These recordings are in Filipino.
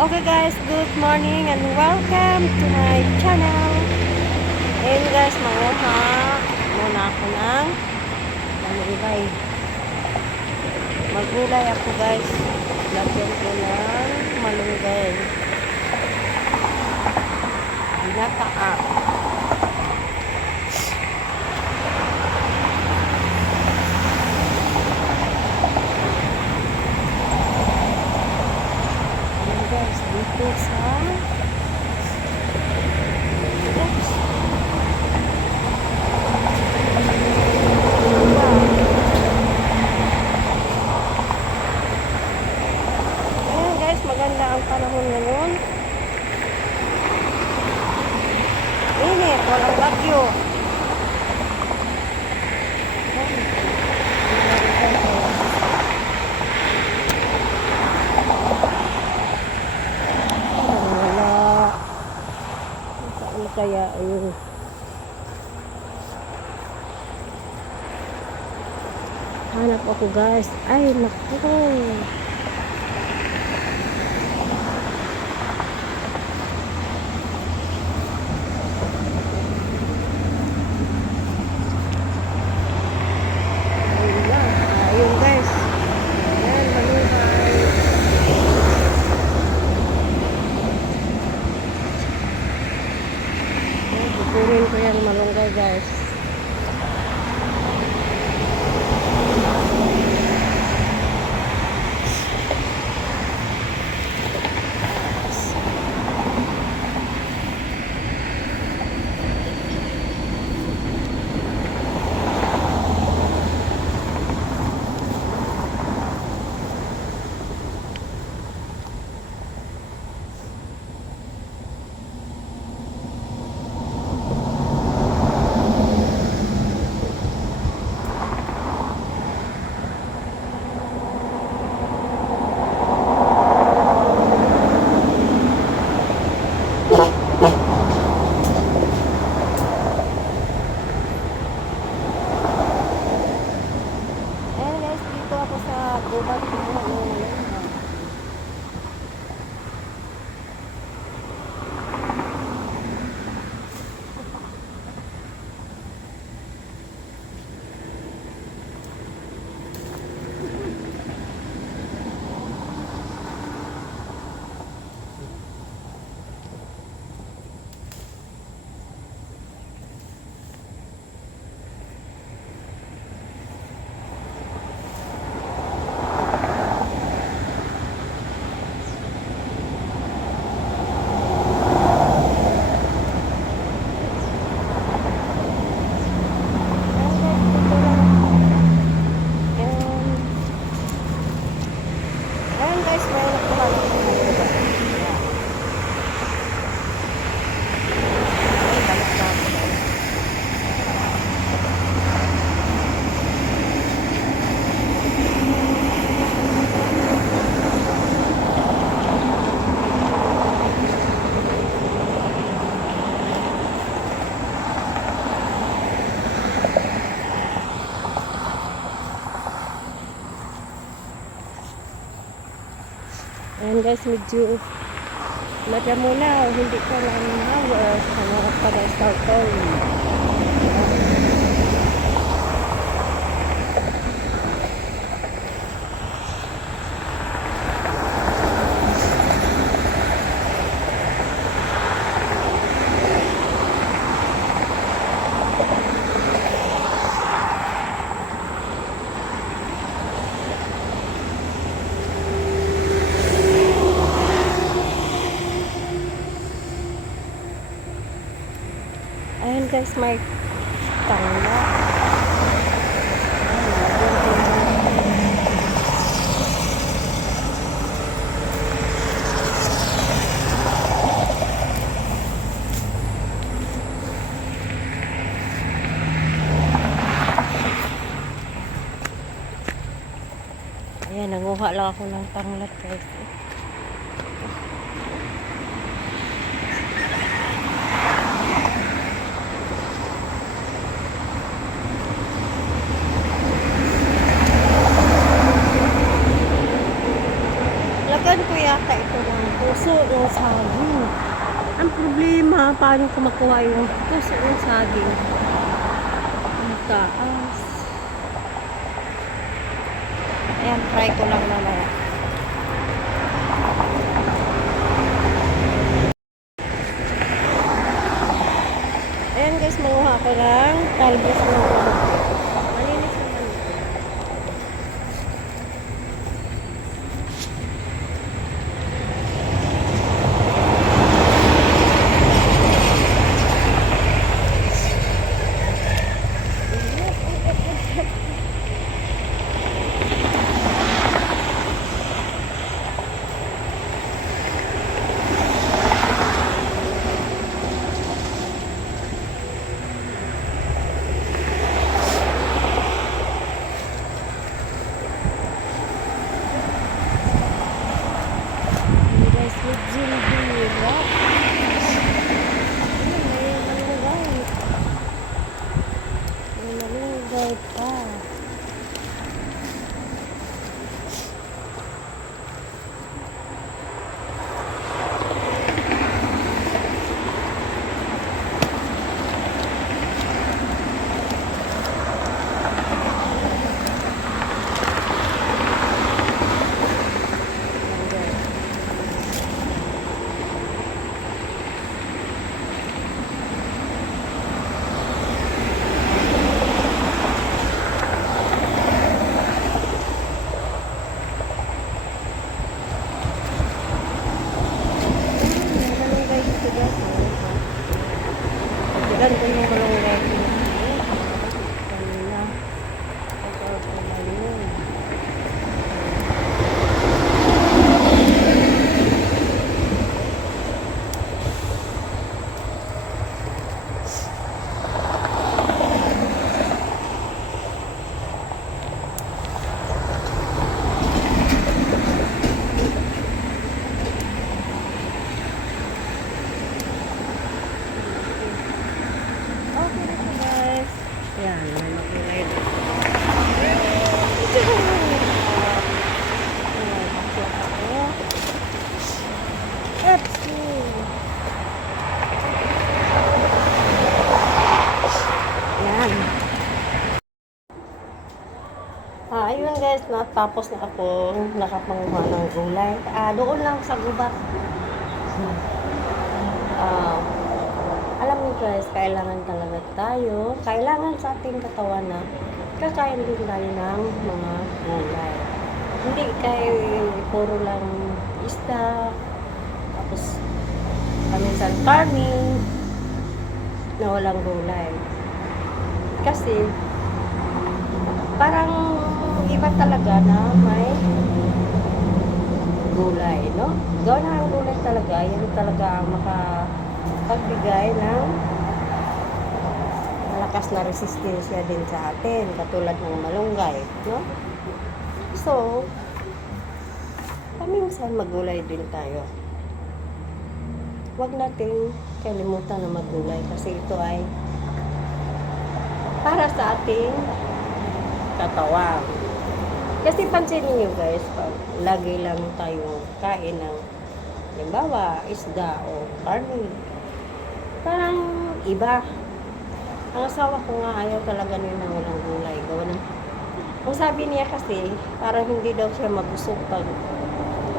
Okay guys, good morning and welcome to my channel. Ayun guys, manguha muna ako ng malunggay. Magulay ako guys. Lagyan ko ng malunggay. Binataa. Ayan guys, dito sa Oops. Ayan guys, maganda ang panahon ngayon. Init, walang bagyo. Wala. Saan kaya ayun? Hanap ako guys. Ay, naku. 5月の Ayan guys, medyo madam muna, hindi ka lang hours, ano pa na start Ayan guys, may tangla. Ayan, nanguha lang ako ng tanglat guys. Lagan ko yata ito ng puso. Paano ko makuha yung puso ng saging. Ang taas. Ayan, try ko lang mamaya. Ayan guys, manguha ko ng talbos ng Guys, medyo mahirap. Ano, may malunggay. May malunggay pa. Malunggay. Yung malunggay dito guys. Pagdagan ko yung malunggay dito. Kanina. Ito ko lang yun. Okay na po guys. Yan, may makulay na. Ayan, bakit ako. Epsi! Yan. Ah, ayun guys, natapos na ako nakapanguha ng gulay. Ah, doon lang sa gubat. Ah, alam niyo guys, kailangan talaga tayo, kailangan sa ating katawan na kakain din tayo ng mga gulay. Hindi kayo puro lang isda, tapos paminsan farming, na walang gulay. Kasi, parang iba talaga na may gulay, no? Gawa na ang gulay talaga, yan talaga ang makapagbigay ng malakas na resistensya din sa atin, katulad ng malunggay, no? So, paminsan magulay din tayo. Huwag nating kalimutan na magulay kasi ito ay para sa ating katawan. Kasi pansinin nyo guys, pag lagi lang tayo kain ng halimbawa, isda o farming, parang iba. Ang asawa ko nga ayaw talaga niya ng walang gulay. Gawa ng, ang sabi niya kasi, parang hindi daw siya mabusog pag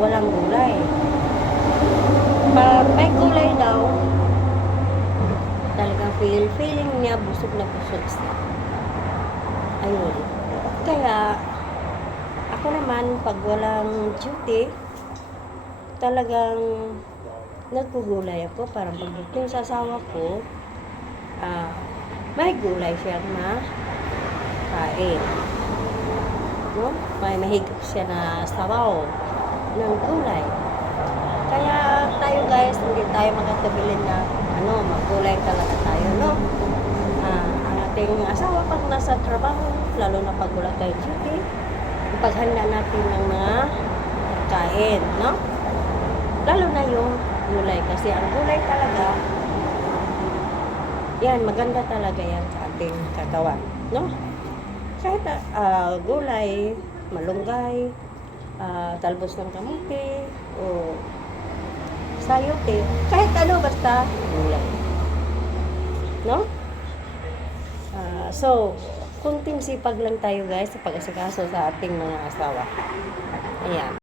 walang gulay. Pag may gulay daw, talagang feel, feeling niya busog na busog siya. Ayun. Kaya, ako naman, pag walang duty, talagang nagugulay ako. Parang pagdating sa asawa ko, ah, may gulay siyang na kain. No? May mahigop siya na sabaw ng gulay. Kaya tayo guys, hindi tayo magkatabilin na ano, maggulay talaga tayo, no? Ah, ang ating asawa pag nasa trabaho, lalo na pag wala tayo duty, ipaghanda natin ng mga kain, no? Lalo na yung gulay kasi ang gulay talaga yan, maganda talaga yan sa ating katawan, no? Kahit ah, gulay, malunggay, ah, talbos ng kamuti, o sayote, kahit ano basta gulay. No? Ah, so, kunting sipag lang tayo guys sa pag-asikaso sa ating mga asawa. Ayan.